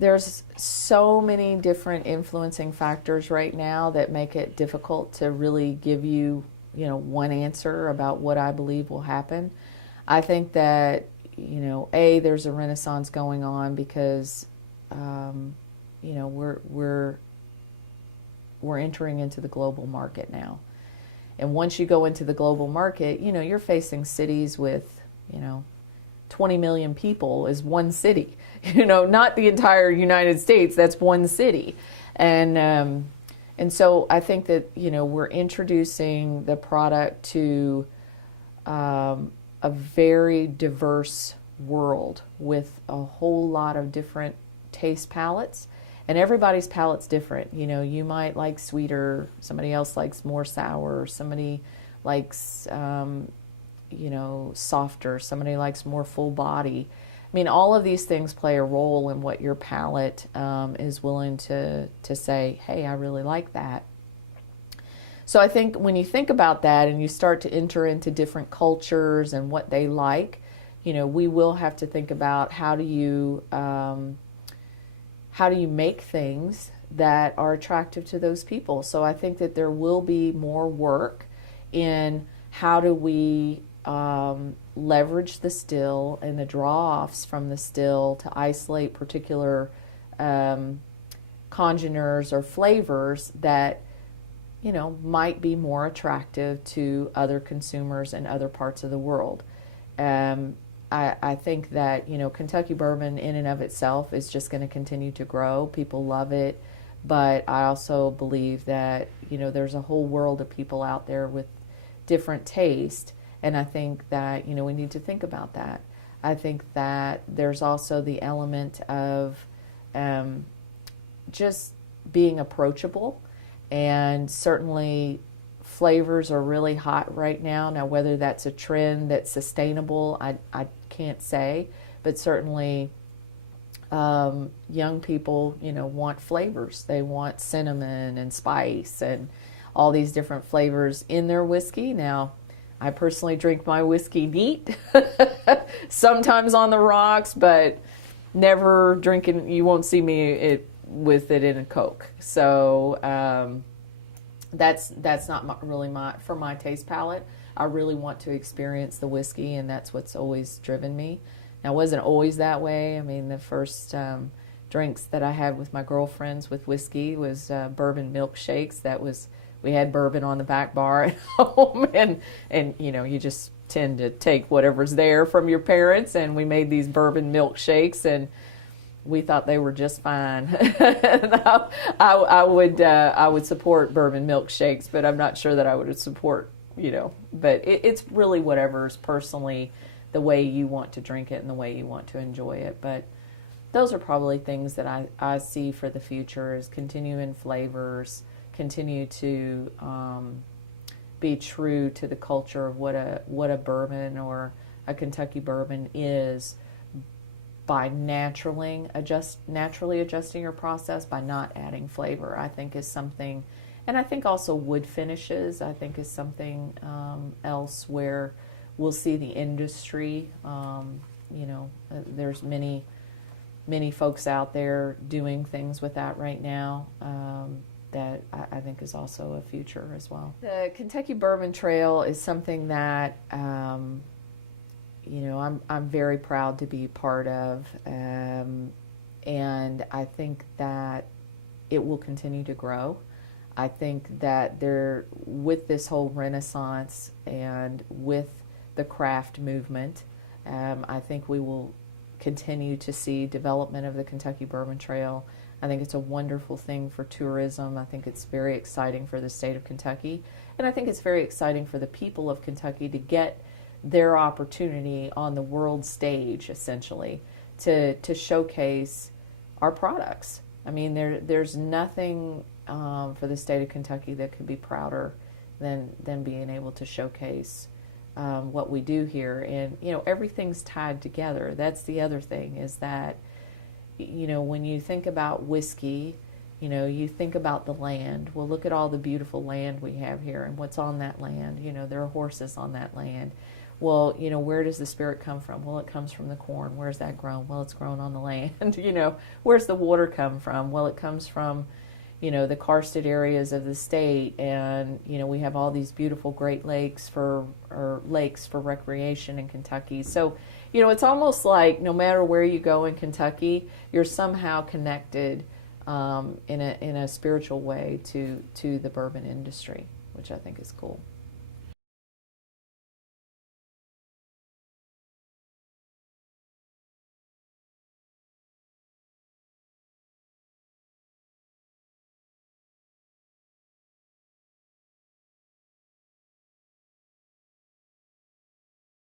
There's so many different influencing factors right now that make it difficult to really give you, one answer about what I believe will happen. I think that, there's a renaissance going on because, um, we're entering into the global market now. And once you go into the global market, you're facing cities with, you know, 20 million people is one city, not the entire United States. That's one city. And so I think that, we're introducing the product to a very diverse world with a whole lot of different taste palettes. And everybody's palate's different. You might like sweeter, somebody else likes more sour, somebody likes, softer, somebody likes more full body. I mean, all of these things play a role in what your palate is willing to say, hey, I really like that. So I think when you think about that and you start to enter into different cultures and what they like, we will have to think about how do you make things that are attractive to those people. So I think that there will be more work in how do we leverage the still and the draw-offs from the still to isolate particular congeners or flavors that might be more attractive to other consumers in other parts of the world. I think that Kentucky bourbon in and of itself is just going to continue to grow. People love it, but I also believe that there's a whole world of people out there with different taste. And I think that, we need to think about that. I think that there's also the element of just being approachable. And certainly flavors are really hot right now. Now, whether that's a trend that's sustainable, I can't say. But certainly young people, want flavors. They want cinnamon and spice and all these different flavors in their whiskey. Now, I personally drink my whiskey neat, sometimes on the rocks, but never drinking. You won't see me with it in a Coke. So that's not really for my taste palate. I really want to experience the whiskey, and that's what's always driven me. Now, it wasn't always that way. I mean, the first drinks that I had with my girlfriends with whiskey was bourbon milkshakes. We had bourbon on the back bar at home, and you just tend to take whatever's there from your parents, and we made these bourbon milkshakes, and we thought they were just fine. I would support bourbon milkshakes, but I'm not sure that I would support, but it's really whatever's personally the way you want to drink it and the way you want to enjoy it. But those are probably things that I see for the future is continuing flavors, continue to be true to the culture of what a bourbon or a Kentucky bourbon is by naturally adjusting your process by not adding flavor, I think is something. And I think also wood finishes, I think is something else where we'll see the industry. There's many folks out there doing things with that right now. That I think is also a future as well. The Kentucky Bourbon Trail is something that I'm very proud to be part of, and I think that it will continue to grow. I think that with this whole renaissance and with the craft movement, I think we will continue to see development of the Kentucky Bourbon Trail. I think it's a wonderful thing for tourism. I think it's very exciting for the state of Kentucky. And I think it's very exciting for the people of Kentucky to get their opportunity on the world stage, essentially, to showcase our products. I mean, there's nothing for the state of Kentucky that could be prouder than being able to showcase what we do here. And, everything's tied together. That's the other thing is that when you think about whiskey, you think about the land. Well, look at all the beautiful land we have here and what's on that land. There are horses on that land. well, where does the spirit come from? Well, it comes from the corn. Where's that grown? Well, it's grown on the land. Where's the water come from? Well, it comes from, the karsted areas of the state, and, we have all these beautiful Great Lakes for recreation in Kentucky. So, it's almost like no matter where you go in Kentucky, you're somehow connected in a spiritual way to the bourbon industry, which I think is cool.